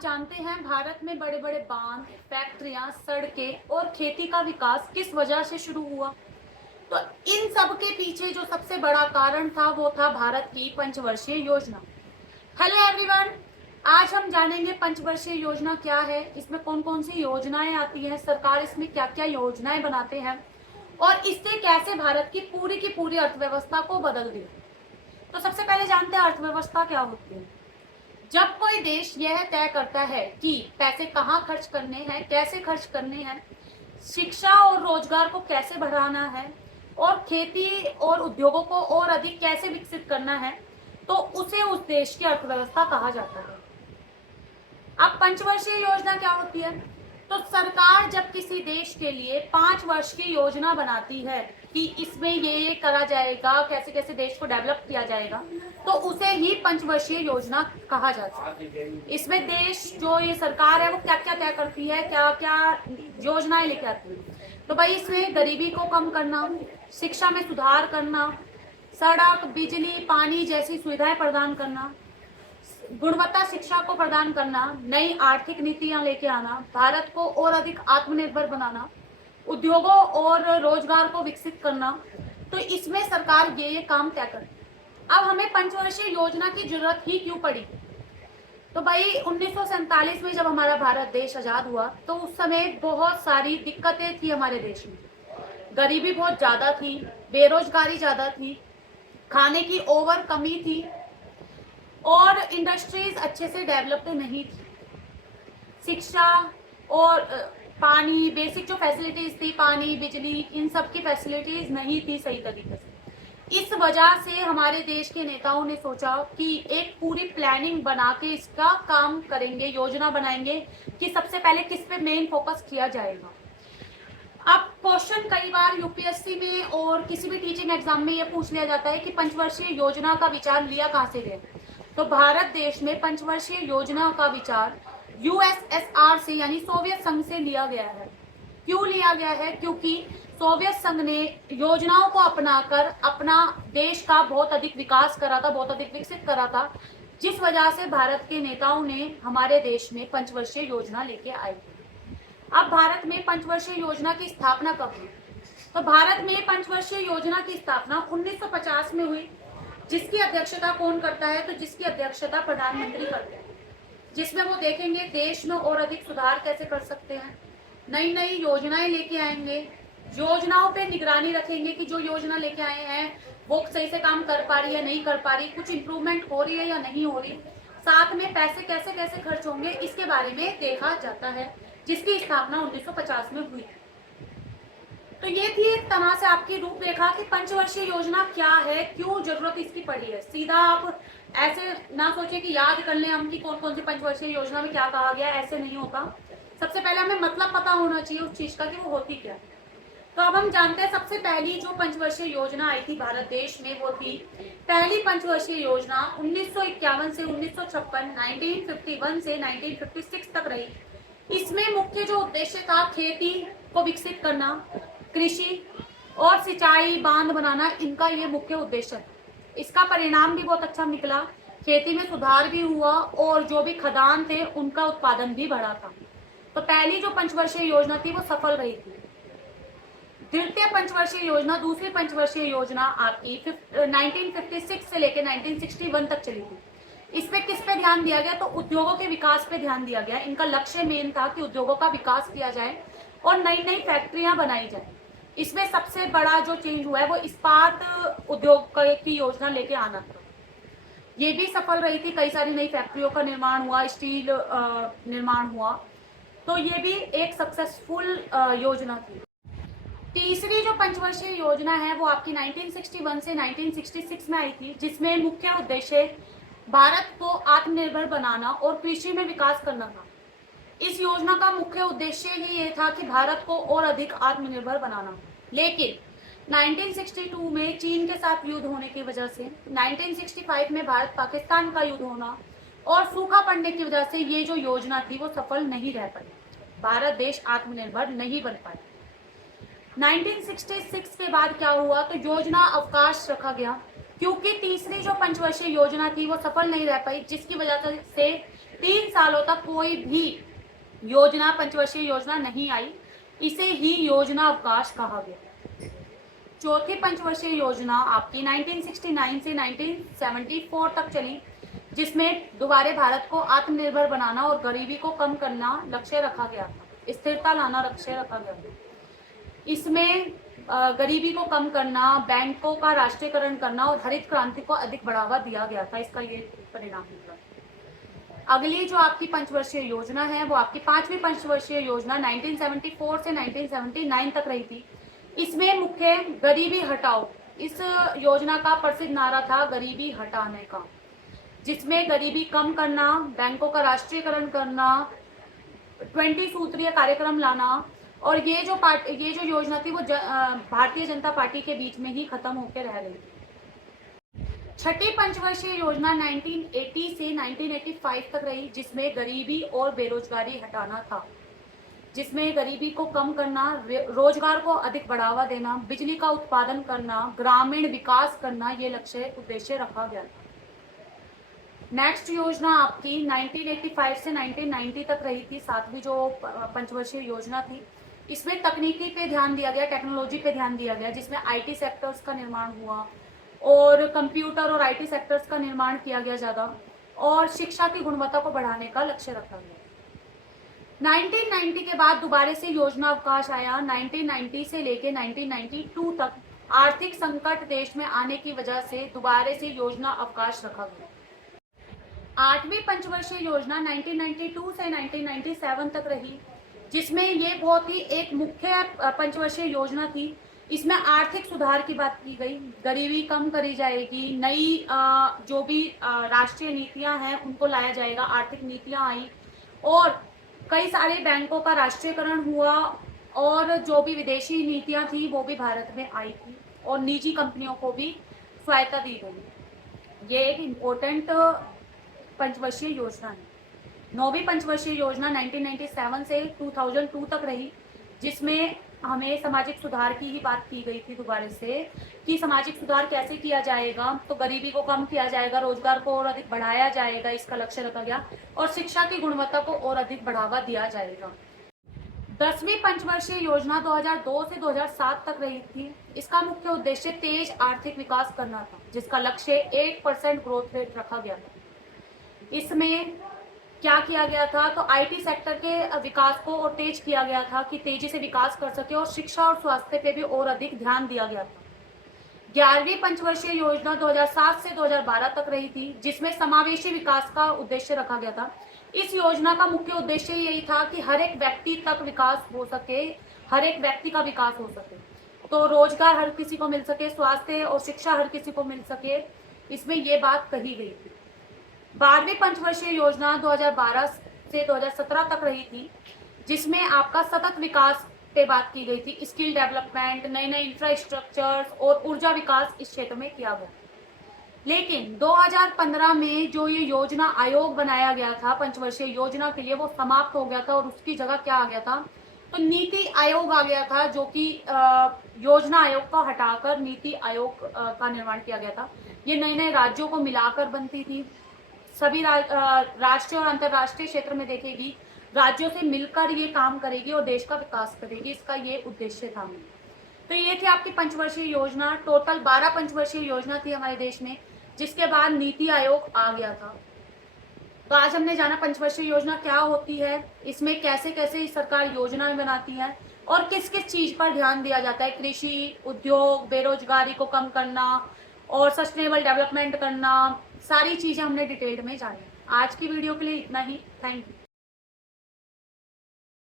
आप जानते हैं भारत में बड़े बड़े बांध, फैक्ट्रियां, सड़कें और खेती का विकास किस वजह से शुरू हुआ? तो इन सब के पीछे जो सबसे बड़ा कारण था वो था भारत की पंचवर्षीय योजना। हेलो एवरीवन, आज हम जानेंगे पंचवर्षीय योजना क्या है, इसमें कौन कौन सी योजनाएं आती हैं, सरकार इसमें क्या क्या योजनाएं बनाते हैं और इससे कैसे भारत की पूरी अर्थव्यवस्था को बदल दिया। तो सबसे पहले जानते हैं अर्थव्यवस्था क्या होती है। जब कोई देश यह तय करता है कि पैसे कहाँ खर्च करने हैं, कैसे खर्च करने हैं, शिक्षा और रोजगार को कैसे बढ़ाना है और खेती और उद्योगों को और अधिक कैसे विकसित करना है, तो उसे उस देश की अर्थव्यवस्था कहा जाता है। अब पंचवर्षीय योजना क्या होती है? तो सरकार जब किसी देश के लिए 5 वर्ष की योजना बनाती है कि इसमें ये करा जाएगा, कैसे कैसे देश को डेवलप किया जाएगा, तो उसे ही पंचवर्षीय योजना कहा जाता है। इसमें देश जो ये सरकार है वो क्या क्या तय करती है, क्या क्या योजनाएं लेके आती है। तो भाई इसमें गरीबी को कम करना, शिक्षा में सुधार करना, सड़क, बिजली, पानी जैसी सुविधाएं प्रदान करना, गुणवत्ता शिक्षा को प्रदान करना, नई आर्थिक नीतियां लेके आना, भारत को और अधिक आत्मनिर्भर बनाना, उद्योगों और रोजगार को विकसित करना। तो इसमें सरकार ये काम तय करती है। अब हमें पंचवर्षीय योजना की जरूरत ही क्यों पड़ी? तो भाई 1947 में जब हमारा भारत देश आजाद हुआ तो उस समय बहुत सारी दिक्कतें थी हमारे देश में। गरीबी बहुत ज्यादा थी, बेरोजगारी ज्यादा थी, खाने की ओवर कमी थी और इंडस्ट्रीज अच्छे से डेवलप नहीं थी। शिक्षा और पानी, बेसिक जो फैसिलिटीज थी, पानी, बिजली, इन सब की फैसिलिटीज नहीं थी सही तरीके से। इस वजह से हमारे देश के नेताओं ने सोचा कि एक पूरी प्लानिंग बना के इसका काम करेंगे, योजना बनाएंगे कि सबसे पहले किस पे मेन फोकस किया जाएगा। अब क्वेश्चन कई बार यूपीएससी में और किसी भी टीचिंग एग्जाम में ये पूछ लिया जाता है कि पंचवर्षीय योजना का विचार लिया कहाँ से गया। तो भारत देश में पंचवर्षीय योजना का विचार यूएसएसआर से यानी सोवियत संघ से लिया गया है। क्यों लिया गया है? क्योंकि सोवियत संघ ने योजनाओं को अपनाकर अपना देश का बहुत अधिक विकास करा था, बहुत अधिक विकसित करा था, जिस वजह से भारत के नेताओं ने हमारे देश में पंचवर्षीय योजना लेके आए थे। अब भारत में पंचवर्षीय योजना की स्थापना कब हुई? तो भारत में पंचवर्षीय योजना की स्थापना 1950 में हुई। जिसकी अध्यक्षता कौन करता है? तो जिसकी अध्यक्षता प्रधानमंत्री करते हैं, जिसमें वो देखेंगे देश में और अधिक सुधार कैसे कर सकते हैं, नई नई योजनाएं लेके आएंगे, योजनाओं पे निगरानी रखेंगे कि जो योजना लेके आए हैं वो सही से काम कर पा रही है, नहीं कर पा रही, कुछ इंप्रूवमेंट हो रही है या नहीं हो रही, साथ में पैसे कैसे कैसे खर्च होंगे, इसके बारे में देखा जाता है, जिसकी स्थापना 1950 में हुई। तो ये थी एक तरह से आपकी रूपरेखा कि पंचवर्षीय योजना क्या है, क्यों जरूरत इसकी पड़ी है। सीधा आप ऐसे ना सोचे कि याद कर लें हम कि कौन कौन सी पंचवर्षीय योजना में क्या कहा गया, ऐसे नहीं होता। सबसे पहले हमें मतलब पता होना चाहिए उस चीज का कि वो होती क्या है। तो अब हम जानते हैं सबसे पहली जो पंचवर्षीय योजना आई थी भारत देश में, वो थी पहली पंचवर्षीय योजना 1951 से 1956, 1951 से 1956 तक रही। इसमें मुख्य जो उद्देश्य था खेती को विकसित करना, कृषि और सिंचाई, बांध बनाना, इनका ये मुख्य उद्देश्य था। इसका परिणाम भी बहुत अच्छा निकला, खेती में सुधार भी हुआ और जो भी खदान थे उनका उत्पादन भी बढ़ा था। तो पहली जो पंचवर्षीय योजना थी वो सफल रही थी। द्वितीय पंचवर्षीय योजना, दूसरी पंचवर्षीय योजना आपकी 1956 से लेकर 1961 तक चली थी। इसमें किस पे ध्यान दिया गया? तो उद्योगों के विकास पे ध्यान दिया गया। इनका लक्ष्य मेन था कि उद्योगों का विकास किया जाए और नई नई फैक्ट्रियां बनाई जाए। इसमें सबसे बड़ा जो चेंज हुआ है वो इस्पात उद्योग की योजना लेके आना था। ये भी सफल रही थी, कई सारी नई फैक्ट्रियों का निर्माण हुआ, स्टील निर्माण हुआ। तो ये भी एक सक्सेसफुल योजना थी। तीसरी जो पंचवर्षीय योजना है वो आपकी 1961 से 1966 में आई थी, जिसमें मुख्य उद्देश्य भारत को आत्मनिर्भर बनाना और कृषि में विकास करना था। इस योजना का मुख्य उद्देश्य ही ये था कि भारत को और अधिक आत्मनिर्भर बनाना। लेकिन 1962 में चीन के साथ युद्ध होने की वजह से, 1965 में भारत पाकिस्तान का युद्ध होना और सूखा पड़ने की वजह से ये जो योजना थी वो सफल नहीं रह पाई। भारत देश आत्मनिर्भर नहीं बन पाया। 1966 के बाद क्या हुआ? तो योजना अवकाश रखा गया क्योंकि तीसरी जो पंचवर्षीय योजना थी वो सफल नहीं रह पाई, जिसकी वजह से 3 सालों तक कोई भी योजना, पंचवर्षीय योजना नहीं आई। इसे ही योजना अवकाश कहा गया। चौथी पंचवर्षीय योजना आपकी 1969 से 1974 तक चली, जिसमें दोबारा भारत को आत्मनिर्भर बनाना और गरीबी को कम करना लक्ष्य रखा गया था, स्थिरता लाना लक्ष्य रखा गया था। इसमें गरीबी को कम करना, बैंकों का राष्ट्रीयकरण करना और हरित क्रांति को अधिक बढ़ावा दिया गया था। इसका ये परिणाम निकला। अगली जो आपकी पंचवर्षीय योजना है वो आपकी 5वीं पंचवर्षीय योजना 1974 से 1979 तक रही थी। इसमें मुख्य गरीबी हटाओ, इस योजना का प्रसिद्ध नारा था गरीबी हटाने का, जिसमें गरीबी कम करना, बैंकों का राष्ट्रीयकरण करना, 20 सूत्रीय कार्यक्रम लाना, और ये जो योजना थी वो भारतीय जनता पार्टी के बीच में ही खत्म होकर रह गई। छठी पंचवर्षीय योजना 1980 से 1985 तक रही, जिसमें गरीबी और बेरोजगारी हटाना था, जिसमें गरीबी को कम करना, रोजगार को अधिक बढ़ावा देना, बिजली का उत्पादन करना, ग्रामीण विकास करना, ये लक्ष्य उद्देश्य रखा गया था। नेक्स्ट योजना आपकी 1985 से 1990 तक रही थी, 7वीं जो पंचवर्षीय योजना थी। इसमें तकनीकी पे ध्यान दिया गया, टेक्नोलॉजी पे ध्यान दिया गया, जिसमें आईटी सेक्टर्स का निर्माण हुआ और कंप्यूटर और आईटी सेक्टर्स का निर्माण किया गया ज़्यादा, और शिक्षा की गुणवत्ता को बढ़ाने का लक्ष्य रखा गया। 1990 के बाद दोबारा से योजना अवकाश आया। 1990 से लेके 1992 तक आर्थिक संकट देश में आने की वजह से दोबारा से योजना अवकाश रखा गया। 8वीं पंचवर्षीय योजना 1992 से 1997 तक रही, जिसमें ये बहुत ही एक मुख्य पंचवर्षीय योजना थी। इसमें आर्थिक सुधार की बात की गई, गरीबी कम करी जाएगी, नई जो भी राष्ट्रीय नीतियां हैं उनको लाया जाएगा, आर्थिक नीतियां आई, और कई सारे बैंकों का राष्ट्रीयकरण हुआ, और जो भी विदेशी नीतियां थी वो भी भारत में आई थी, और निजी कंपनियों को भी स्वायत्ता दी गई। ये एक इम्पोर्टेंट पंचवर्षीय योजना है। 9वीं पंचवर्षीय योजना 1997 से 2002 तक रही, जिसमें हमें सामाजिक सुधार की ही बात की गई थी दोबारा से, कि सामाजिक सुधार कैसे किया जाएगा। तो गरीबी को कम किया जाएगा, रोजगार को और अधिक बढ़ाया जाएगा, इसका लक्ष्य रखा गया, और शिक्षा की गुणवत्ता को और अधिक बढ़ावा दिया जाएगा। 10वीं पंचवर्षीय योजना 2002 से 2007 तक रही थी। इसका मुख्य उद्देश्य तेज आर्थिक विकास करना था, जिसका लक्ष्य 8% ग्रोथ रेट रखा गया था। इसमें क्या किया गया था, तो आईटी सेक्टर के विकास को और तेज किया गया था कि तेजी से विकास कर सके, और शिक्षा और स्वास्थ्य पे भी और अधिक ध्यान दिया गया था। 11वीं पंचवर्षीय योजना 2007 से 2012 तक रही थी, जिसमें समावेशी विकास का उद्देश्य रखा गया था। इस योजना का मुख्य उद्देश्य यही था कि हर एक व्यक्ति तक विकास हो सके, हर एक व्यक्ति का विकास हो सके, तो रोजगार हर किसी को मिल सके, स्वास्थ्य और शिक्षा हर किसी को मिल सके, इसमें ये बात कही गई थी। 12वीं पंचवर्षीय योजना 2012 से 2017 तक रही थी, जिसमें आपका सतत विकास पे बात की गई थी, स्किल डेवलपमेंट, नए नए इंफ्रास्ट्रक्चर्स और ऊर्जा विकास इस क्षेत्र में किया गया। लेकिन 2015 में जो ये योजना आयोग बनाया गया था पंचवर्षीय योजना के लिए, वो समाप्त हो गया था, और उसकी जगह क्या आ गया था, तो नीति आयोग आ गया था, जो कि योजना आयोग को हटाकर नीति आयोग का निर्माण किया गया था। ये नए नए राज्यों को मिलाकर बनती थी, सभी राष्ट्रीय और अंतर्राष्ट्रीय क्षेत्र में देखेगी, राज्यों से मिलकर ये काम करेगी और देश का विकास करेगी, इसका ये उद्देश्य था। तो ये थी आपकी पंचवर्षीय योजना। टोटल 12 पंचवर्षीय योजना थी हमारे देश में, जिसके बाद नीति आयोग आ गया था। तो आज हमने जाना पंचवर्षीय योजना क्या होती है, इसमें कैसे कैसे सरकार योजनाएं बनाती है, और किस किस चीज पर ध्यान दिया जाता है, कृषि, उद्योग, बेरोजगारी को कम करना और सस्टेनेबल डेवलपमेंट करना, सारी चीजें हमने डिटेल में जानी। आज की वीडियो के लिए इतना ही। Thank you.